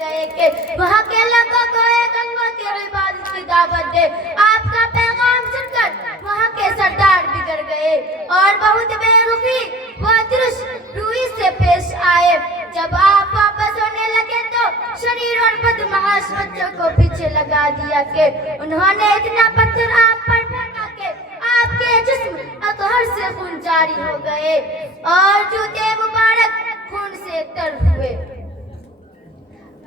گئے کہ وہاں کے لوگوں کو ایک اللہ کی عبادت کی دعوت دے۔ آپ کا پیغام سن کر وہاں کے سردار بگڑ گئے اور بہت بے رخی و درست روی سے پیش آئے۔ جب آپ واپس ہونے لگے تو شریر اور بدمعاش بچوں کو پیچھے لگا دیا کہ انہوں نے اتنا پتھر آپ پر پھینکا کہ آپ کے جسم اطہر سے خون جاری ہو گئے اور جوتے مبارک خون سے تر ہوئے۔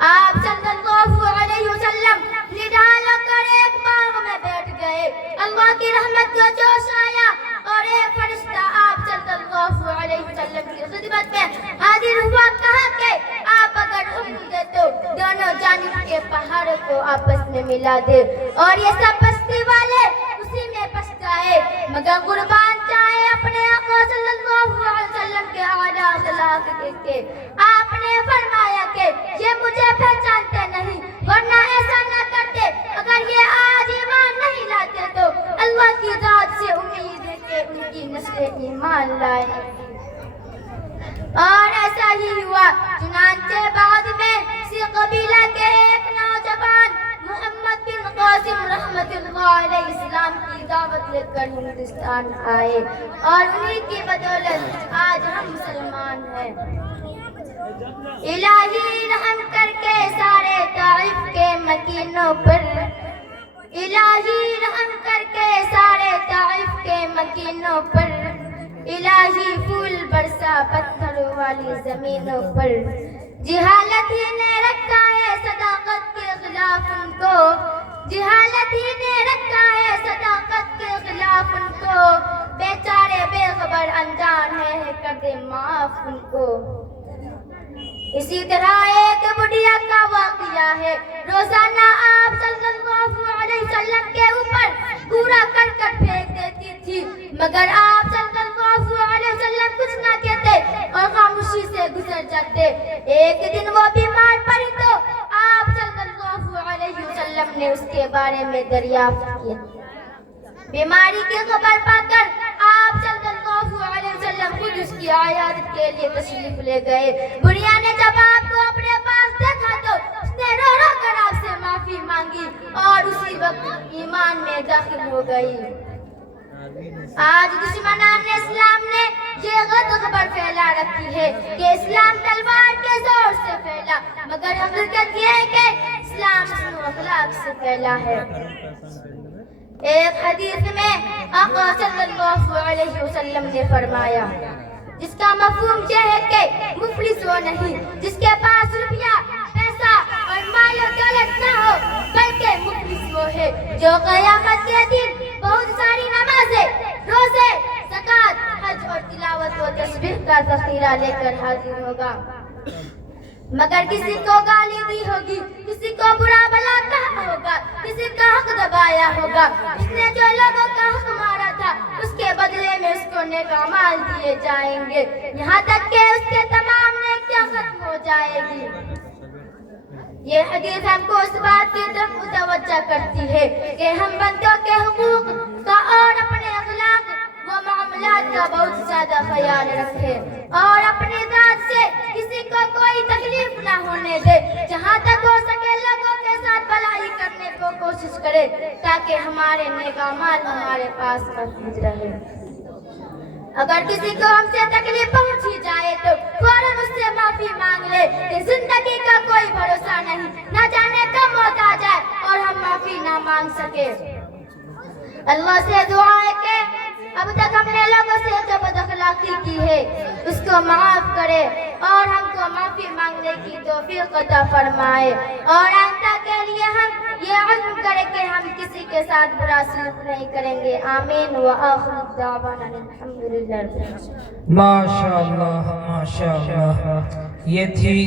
آپ صلی اللہ علیہ وسلم نڈال کر ایک باغ میں بیٹھ گئے۔ اللہ کی رحمت کا جوش آیا اور ایک فرشتہ آپ صلی اللہ علیہ وسلم کی خدمت میں حاضر ہوا۔ کہا کہ آپ اگر حکم دے تو دونوں جانب کے پہاڑ کو آپس میں ملا دے اور یہ سب بستی والے اسی میں پچھتائے، مگر قربان جائے اپنے آقا صلی اللہ علیہ وسلم کے اعلیٰ اخلاق کے۔ آپ نے فرمایا کہ یہ مجھے پہچانتے نہیں، ورنہ ایسا نہ کرتے۔ اگر یہ آج ایمان نہیں لاتے تو اللہ کی ذات سے امید ہے کہ ان کی نسل ایمان لائے گی۔ اور ایسا ہی ہوا۔ چنانچہ بعد میں اسی قبیلہ کے ایک نوجوان محمد بن قاسم رحمت اللہ علیہ السلام کی دعوت لے کر ہندوستان آئے اور انہی کی بدولت آج ہم مسلمان ہیں۔ الہی رحم کر کے سارے طائف کے مکینوں پر، الہی رحم کر کے سارے طائف کے مکینوں پر، الہی پھول برسا پتھروں والی زمینوں پر۔ جہالت ہی نے رکھا ہے صداقت کے خلاف ان کو، جہالت ہی نے رکھا ہے صداقت کے خلاف ان کو، بیچارے بے خبر انجان ہے کر دے معاف ان کو۔ اسی طرح ایک بڑھیا کا واقعہ ہے۔ روزانہ آپ صلی اللہ علیہ وسلم کے اوپر کوڑا کرکٹ پھینک دیتی تھی، مگر آپ صلی اللہ علیہ وسلم کچھ نہ کہتے اور خاموشی سے گزر جاتے۔ ایک دن وہ بیمار پڑی تو آپ صلی اللہ علیہ وسلم نے اس کے بارے میں دریافت کیا۔ بیماری کی خبر پا کر آپ صلی اللہ علیہ وسلم خود اس کی عیادت کے لیے تشریف لے گئے۔ بڑھیا نے جب آپ کو اپنے پاس دیکھا تو اس نے رو رو کر آپ سے معافی مانگی اور اسی وقت ایمان میں داخل ہو گئی۔ آج دشمنان اسلام نے یہ غلط خبر پھیلا رکھی ہے کہ اسلام تلوار کے زور سے پھیلا، مگر حقیقت یہ ہے کہ اسلام حسن و اخلاق سے پھیلا ہے۔ ایک حدیث میں آقا صلی اللہ علیہ وسلم نے فرمایا، جس کا مفہوم یہ ہے کہ مفلس وہ نہیں جس کے پاس روپیہ پیسہ اور مال و دولت نہ ہو، بلکہ مفلس وہ ہے جو قیامت کے دن بہت ساری نمازیں، روزے، زکوٰۃ، حج اور تلاوت و تسبیح کا ذخیرہ لے کر حاضر ہوگا، مگر کسی کو گالی دی ہوگی، کسی کو برا بھلا کہا ہوگا، کسی کا حق دبایا ہوگا، اس نے جو لوگوں کا حق مارا تھا اس کے بدلے میں اس کو نیک اعمال دیے جائیں گے، یہاں تک کہ اس کے تمام نیکیاں ختم ہو جائے گی۔ یہ حدیث ہم کو اس بات کی طرف متوجہ کرتی ہے کہ ہم بندوں کے حقوق کا اور اپنے اخلاق و معاملات کا بہت زیادہ خیال رکھیں اور اپنی ذات سے کسی کو کوئی تکلیف نہ ہونے دے، جہاں تک ہو سکے لوگوں کے ساتھ بھلائی کرنے کو کوشش کرے تاکہ ہمارے نیک اعمال ہمارے پاس محفوظ رہے۔ اگر کسی کو ہم سے تکلیف پہنچی جائے تو فوراً اس سے معافی مانگ لے کہ زندگی کا کوئی بھروسہ نہیں، نہ جانے کب موت آ جائے اور ہم معافی نہ مانگ سکے۔ اللہ سے دعا ہے کہ اب تک ہم نے لوگوں سے جو بد اخلاقی کی ہے اس کو معاف کرے اور ہم کو معافی مانگنے کی توفیق عطا فرمائے، اور آئندہ کے لیے ہم یہ عزم کریں کہ ہم کسی کے ساتھ برا سلوک نہیں کریں گے۔ آمین وآخر دعوانا الحمدللہ۔ ماشاءاللہ ماشاءاللہ۔ یہ تھی